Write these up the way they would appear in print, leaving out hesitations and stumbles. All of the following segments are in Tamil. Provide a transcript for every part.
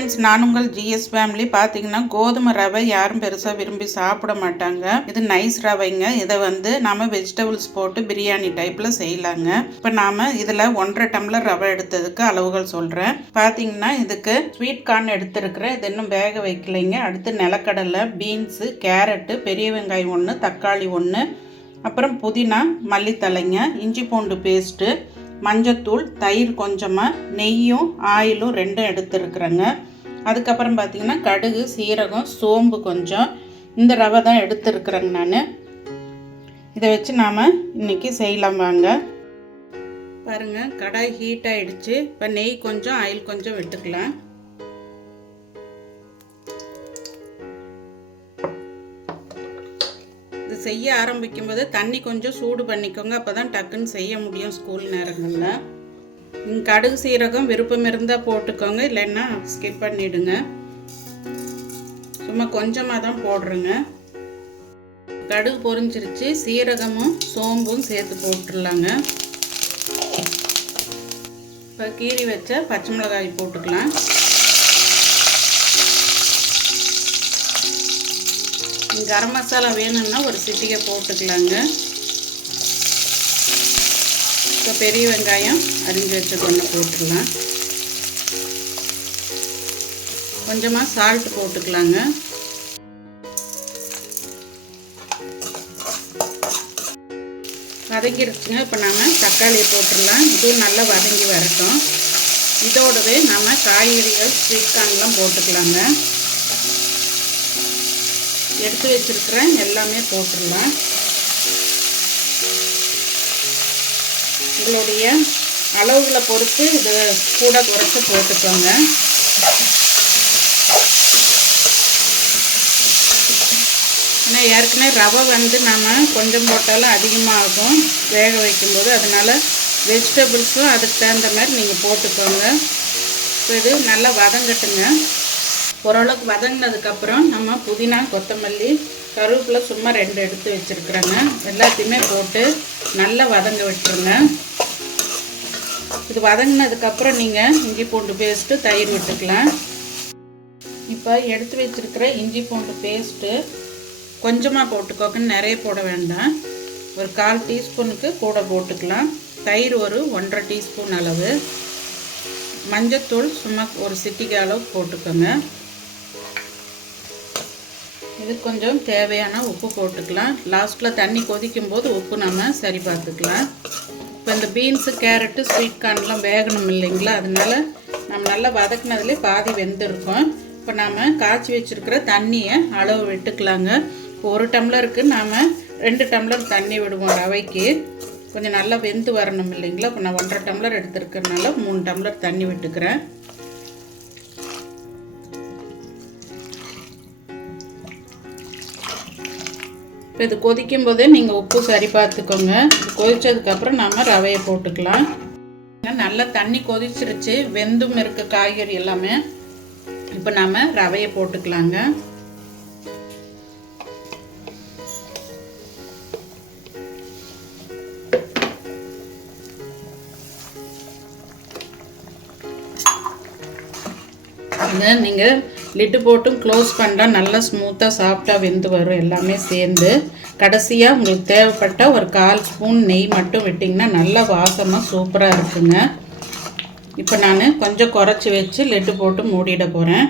ஃப்ரெண்ட்ஸ், நான் உங்கள் ஜிஎஸ் ஃபேமிலி. பார்த்தீங்கன்னா கோதுமை ரவை யாரும் பெருசாக விரும்பி சாப்பிட மாட்டாங்க. இது நைஸ் ரவைங்க. இதை நாம் வெஜிடபிள்ஸ் போட்டு பிரியாணி டைப்பில் செய்யலாங்க. இப்போ நாம் இதில் 1.5 டம்ளர் ரவை எடுத்ததுக்கு அளவுகள் சொல்கிறேன். பார்த்தீங்கன்னா இதுக்கு ஸ்வீட் கார்ன் எடுத்துருக்கிறேன். இது இன்னும் வேக வைக்கலைங்க. அடுத்து நிலக்கடலை, பீன்ஸு, கேரட்டு, பெரிய வெங்காயம் 1, தக்காளி 1, அப்புறம் புதினா, மல்லித்தலைங்க, இஞ்சி பூண்டு பேஸ்ட்டு, மஞ்சத்தூள், தயிர் கொஞ்சமாக, நெய்யும் ஆயிலும் 2 எடுத்துருக்குறேங்க. அதுக்கப்புறம் பார்த்திங்கன்னா கடுகு, சீரகம், சோம்பு கொஞ்சம். இந்த ரவை தான் எடுத்துருக்குறேங்க நான். இதை வச்சு நாம் இன்றைக்கி செய்யலாம் வாங்க. பாருங்கள், கடாய் ஹீட் ஆகிடுச்சு. இப்போ நெய் கொஞ்சம், ஆயில் கொஞ்சம் விட்டுக்கலாம். செய்ய ஆரம்பிக்கும் போது தண்ணி கொஞ்சம் சூடு பண்ணிக்கோங்க. அப்போ தான் டக்குன்னு செய்ய முடியும் ஸ்கூல் நேரங்களில். கடுகு சீரகம் விருப்பம் இருந்தால் போட்டுக்கோங்க, இல்லைன்னா ஸ்கிப் பண்ணிவிடுங்க. சும்மா கொஞ்சமாக தான் போடுறேங்க. கடுகு பொரிஞ்சிருச்சு. சீரகமும் சோம்பும் சேர்த்து போட்டுடலாங்க. இப்போ கீறி வச்ச பச்சை மிளகாய் போட்டுக்கலாம். கரம் மசாலா வேணும்னா ஒரு சிட்டிகை போட்டுக்கலாங்க. இப்போ பெரிய வெங்காயம் அரிஞ்சு வச்ச கொண்டு போட்டுடலாம். கொஞ்சமாக சால்ட் போட்டுக்கலாங்க. வதங்கிருச்சுங்க. இப்போ நாம் தக்காளியை போட்டுடலாம். இதுவும் நல்லா வதங்கி வரட்டும். இதோடவே நம்ம காய்கறிகள், ஸ்வீட் கார்ன்லாம் போட்டுக்கலாங்க. எடுத்து வச்சிருக்கிறேன், எல்லாமே போட்டுடலாம். உங்களுடைய அளவுகளை பொறுத்து இது கூட குறைச்சி போட்டுக்கோங்க. ஏன்னா ஏற்கனவே ரவை நம்ம கொஞ்சம் போட்டாலும் அதிகமாகும் வேக வைக்கும்போது. அதனால் வெஜிடபிள்ஸும் அதுக்கு தகுந்த மாதிரி நீங்கள் போட்டுக்கோங்க. இப்போ இது நல்லா வதங்கட்டுங்க. ஓரளவுக்கு வதங்கினதுக்கப்புறம் நம்ம புதினா, கொத்தமல்லி, கருவேப்பிலை சும்மா 2 எடுத்து வச்சுருக்குறேங்க. எல்லாத்தையுமே போட்டு நல்லா வதங்க விட்டுருங்க. இது வதங்கினதுக்கப்புறம் நீங்கள் இஞ்சி பூண்டு பேஸ்ட்டு, தயிர் விட்டுக்கலாம். இப்போ எடுத்து வச்சுருக்கிற இஞ்சி பூண்டு பேஸ்ட்டு கொஞ்சமாக போட்டுக்கோங்க, நிறைய போட வேண்டாம். ஒரு 1/4 டீஸ்பூனுக்கு கூட போட்டுக்கலாம். தயிர் ஒரு 1.5 டீஸ்பூன் அளவு. மஞ்சத்தூள் சும்மா ஒரு சிட்டிகை அளவு போட்டுக்கோங்க. இது கொஞ்சம் தேவையான உப்பு போட்டுக்கலாம். லாஸ்ட்டில் தண்ணி கொதிக்கும் போது உப்பு நம்ம சரி பார்த்துக்கலாம். இப்போ இந்த பீன்ஸு, கேரட்டு, ஸ்வீட் கார்ன்லாம் வேகணும் இல்லைங்களா, அதனால நம்ம நல்லா வதக்குனதுலேயே பாதி வெந்திருக்கோம். இப்போ நாம் காய்ச்சி வச்சுருக்கிற தண்ணியை அளவு விட்டுக்கலாங்க. இப்போ 1 டம்ளருக்கு நாம் 2 டம்ளர் தண்ணி விடுவோம் ரவைக்கு. கொஞ்சம் நல்லா வெந்து வரணும் இல்லைங்களா. இப்போ நான் 1.5 டம்ளர் எடுத்துருக்கிறதுனால 3 டம்ளர் தண்ணி விட்டுக்கிறேன். இப்போ இது கொதிக்கும் போதே நீங்கள் உப்பு சரி பார்த்துக்கோங்க. கொதித்ததுக்கப்புறம் நாம் ரவையை போட்டுக்கலாம். நல்லா தண்ணி கொதிச்சிருச்சு, வெந்தும் இருக்க காய்கறி எல்லாமே. இப்போ நாம் ரவையை போட்டுக்கலாங்க. இதை நீங்கள் லிட்டு போட்டும் க்ளோஸ் பண்ணால் நல்லா ஸ்மூத்தாக சாஃப்டாக வெந்து வரும் எல்லாமே சேர்ந்து. கடைசியாக உங்களுக்கு தேவைப்பட்ட ஒரு 1/4 ஸ்பூன் நெய் மட்டும் விட்டிங்கன்னா நல்லா வாசமாக சூப்பராக இருக்குங்க. இப்போ நான் கொஞ்சம் குறைச்சி வச்சு லிட்டு போட்டு மூடிட போகிறேன்.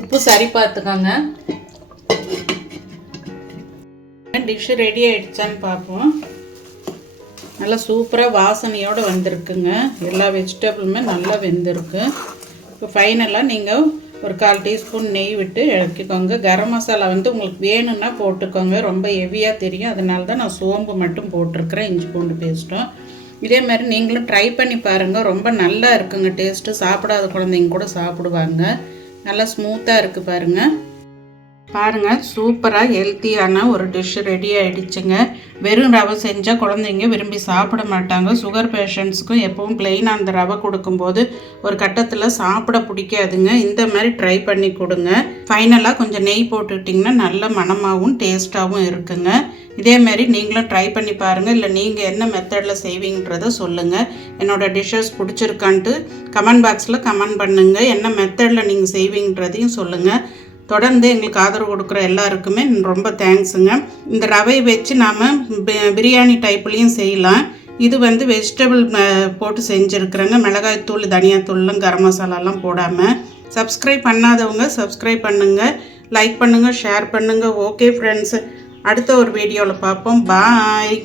உப்பு சரி பார்த்துக்கோங்க. டிஷ்ஷு ரெடி ஆகிடுச்சான்னு பார்ப்போம். நல்லா சூப்பராக வாசனையோடு வந்திருக்குங்க. எல்லா வெஜிடபிளுமே நல்லா வெந்திருக்கு. இப்போ ஃபைனலாக நீங்கள் ஒரு 1/4 டீஸ்பூன் நெய் விட்டு இறக்கிக்கோங்க. கரம் மசாலா உங்களுக்கு வேணும்னா போட்டுக்கோங்க. ரொம்ப ஹெவியாக தெரியும், அதனால தான் நான் சோம்பு மட்டும் போட்டிருக்கிறேன், இஞ்சி பூண்டு பேஸ்ட்டும். இதே மாதிரி நீங்களும் ட்ரை பண்ணி பாருங்கள். ரொம்ப நல்லா இருக்குங்க டேஸ்ட்டு. சாப்பிடாத குழந்தைங்க கூட சாப்பிடுவாங்க. நல்லா ஸ்மூத்தாக இருக்குது பாருங்கள். பாருங்க, சூப்பராக ஹெல்த்தியான ஒரு டிஷ் ரெடி ஆகிடுச்சுங்க. வெறும் ரவை செஞ்சால் குழந்தைங்க விரும்பி சாப்பிட மாட்டாங்க. சுகர் பேஷண்ட்ஸுக்கும் எப்பவும் பிளெயினாக அந்த ரவை கொடுக்கும்போது ஒரு கட்டத்தில் சாப்பிட பிடிக்காதுங்க. இந்த மாதிரி ட்ரை பண்ணி கொடுங்க. ஃபைனலாக கொஞ்சம் நெய் போட்டுக்கிட்டிங்கன்னா நல்ல மணமாகவும் டேஸ்ட்டாகவும் இருக்குங்க. இதேமாரி நீங்களும் ட்ரை பண்ணி பாருங்கள். இல்லை நீங்கள் என்ன மெத்தடில் செய்வீங்கன்றதை சொல்லுங்கள். என்னோடய டிஷ்ஷஸ் பிடிச்சிருக்கான்ட்டு கமெண்ட் பாக்ஸில் கமெண்ட் பண்ணுங்கள். என்ன மெத்தடில் நீங்கள் செய்வீங்கன்றதையும் சொல்லுங்கள். தொடர்ந்து எங்களுக்கு ஆதரவு கொடுக்குற எல்லாருக்குமே ரொம்ப தேங்க்ஸுங்க. இந்த ரவையை வச்சு நாம் பிரியாணி டைப்லேயும் செய்யலாம். இது வந்து வெஜிடபிள் போட்டு செஞ்சுருக்குறேங்க. மிளகாய்த்தூள், தனியாத்தூள்லாம், கரம் மசாலாலாம் போடாமல். சப்ஸ்கிரைப் பண்ணாதவங்க சப்ஸ்கிரைப் பண்ணுங்கள், லைக் பண்ணுங்கள், ஷேர் பண்ணுங்கள். ஓகே ஃப்ரெண்ட்ஸ், அடுத்த ஒரு வீடியோவில் பார்ப்போம். பாய்.